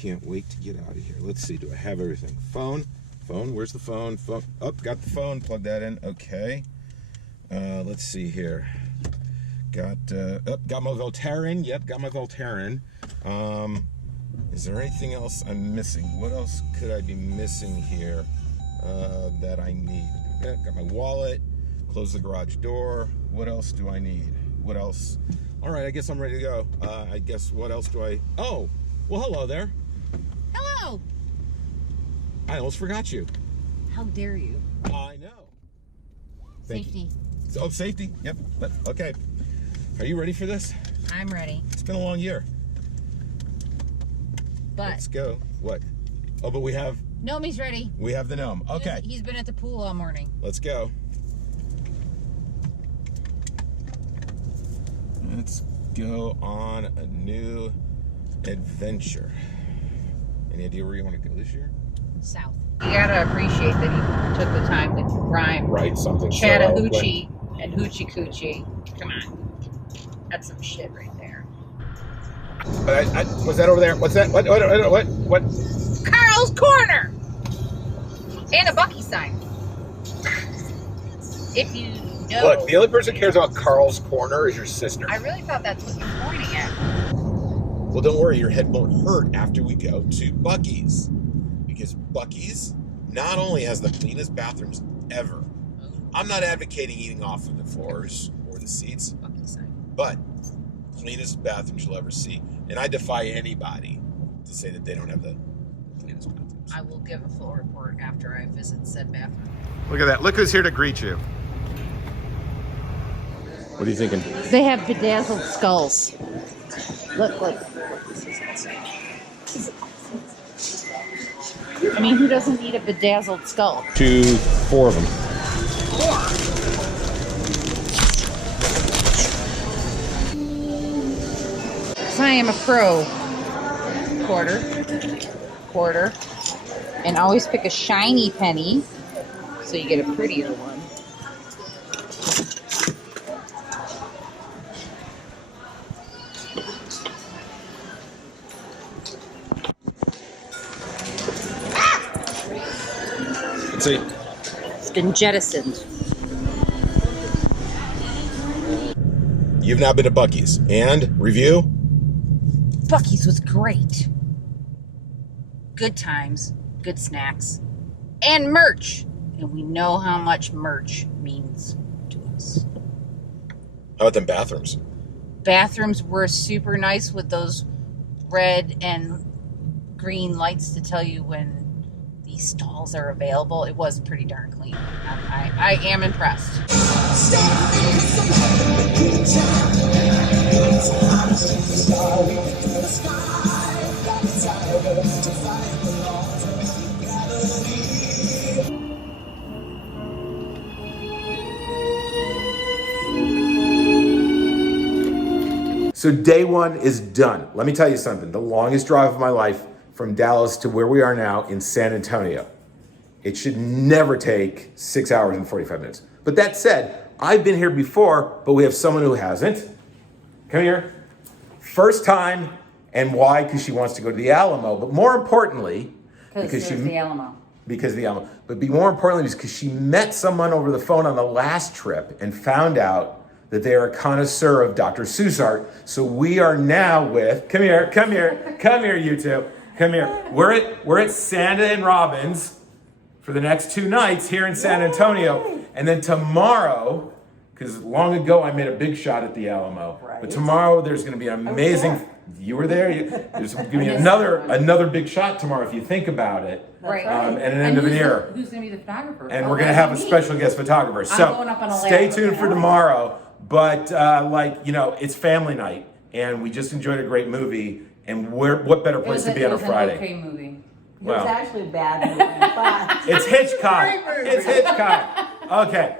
can't wait to get out of here. Let's see, do I have everything? Phone, where's the phone? Oh, got the phone, plug that in, okay. Let's see here. Got my Voltaren, yep, got my Voltaren. Is there anything else I'm missing? What else could I be missing here that I need? Yeah, got my wallet, close the garage door. What else do I need? What else? All right, I guess I'm ready to go. I guess what else do I? Oh, well, hello there. Hello. I almost forgot you. How dare you? I know. Safety. Oh, safety. Yep. Okay. Are you ready for this? I'm ready. It's been a long year. But let's go. What? Oh, but we have... Nomi's ready. We have the gnome. Okay. He's been at the pool all morning. Let's go. Let's go on a new adventure. Any idea where you want to go this year? South. You gotta appreciate that he took the time to rhyme. Right, something. Chattahoochee and Hoochie Coochie. Come on. That's some shit right there. But what's that over there? What's that? What? Carl's Corner! And a Bucc-ee sign. If you know. Look, the only person who cares about Carl's Corner is your sister. I really thought that's what you were pointing at. Well, don't worry, your head won't hurt after we go to Bucc-ee's. Because Bucc-ee's not only has the cleanest bathrooms ever. I'm not advocating eating off of the floors or the seats. Bucc-ee sign. But cleanest bathrooms you'll ever see. And I defy anybody to say that they don't have the cleanest bathrooms. I will give a full report after I visit said bathroom. Look at that. Look who's here to greet you. What are you thinking? They have bedazzled skulls. Look. I mean, who doesn't need a bedazzled skull? 4 of them. 'Cause I am a pro. Quarter. And always pick a shiny penny so you get a prettier one. Let's see. It's been jettisoned. You've now been to Bucc-ee's. And review? Bucc-ee's was great. Good times, good snacks, and merch. And we know how much merch means to us. How about them bathrooms? Bathrooms were super nice with those red and green lights to tell you when these stalls are available. It was pretty darn clean. I am impressed. So day 1 is done. Let me tell you something. The longest drive of my life from Dallas to where we are now in San Antonio. It should never take 6 hours and 45 minutes. But that said, I've been here before, but we have someone who hasn't. Come here. First time, and why? Because she wants to go to the Alamo. But more importantly, because the Alamo. Because of the Alamo. But more importantly, because she met someone over the phone on the last trip and found out that they are a connoisseur of Dr. Seuss art. So we are now with, come here, you two. Come here. We're at Santa and Robin's for the next 2 nights here in San Antonio. And then tomorrow, because long ago I made a big shot at the Alamo. Right. But tomorrow there's going to be an amazing... You were there. There's going to be another big shot tomorrow if you think about it. Right. And an end of an era. Who's going to be the photographer? And we're going to have a special guest photographer. So stay tuned for tomorrow. But it's family night, and we just enjoyed a great movie. And what better place to be on a Friday? It was an okay movie. Well, it was actually a bad movie, but... It's Hitchcock. It's Hitchcock. Okay.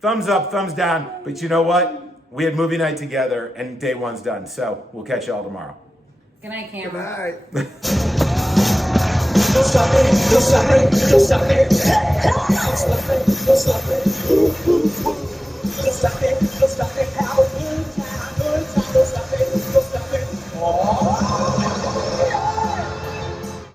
Thumbs up, thumbs down. But you know what? We had movie night together, and day 1's done. So we'll catch you all tomorrow. Good night, Cameron. Good night. Don't stop it, don't stop it, don't stop it. Don't stop it, don't stop it. Don't stop it, don't stop it.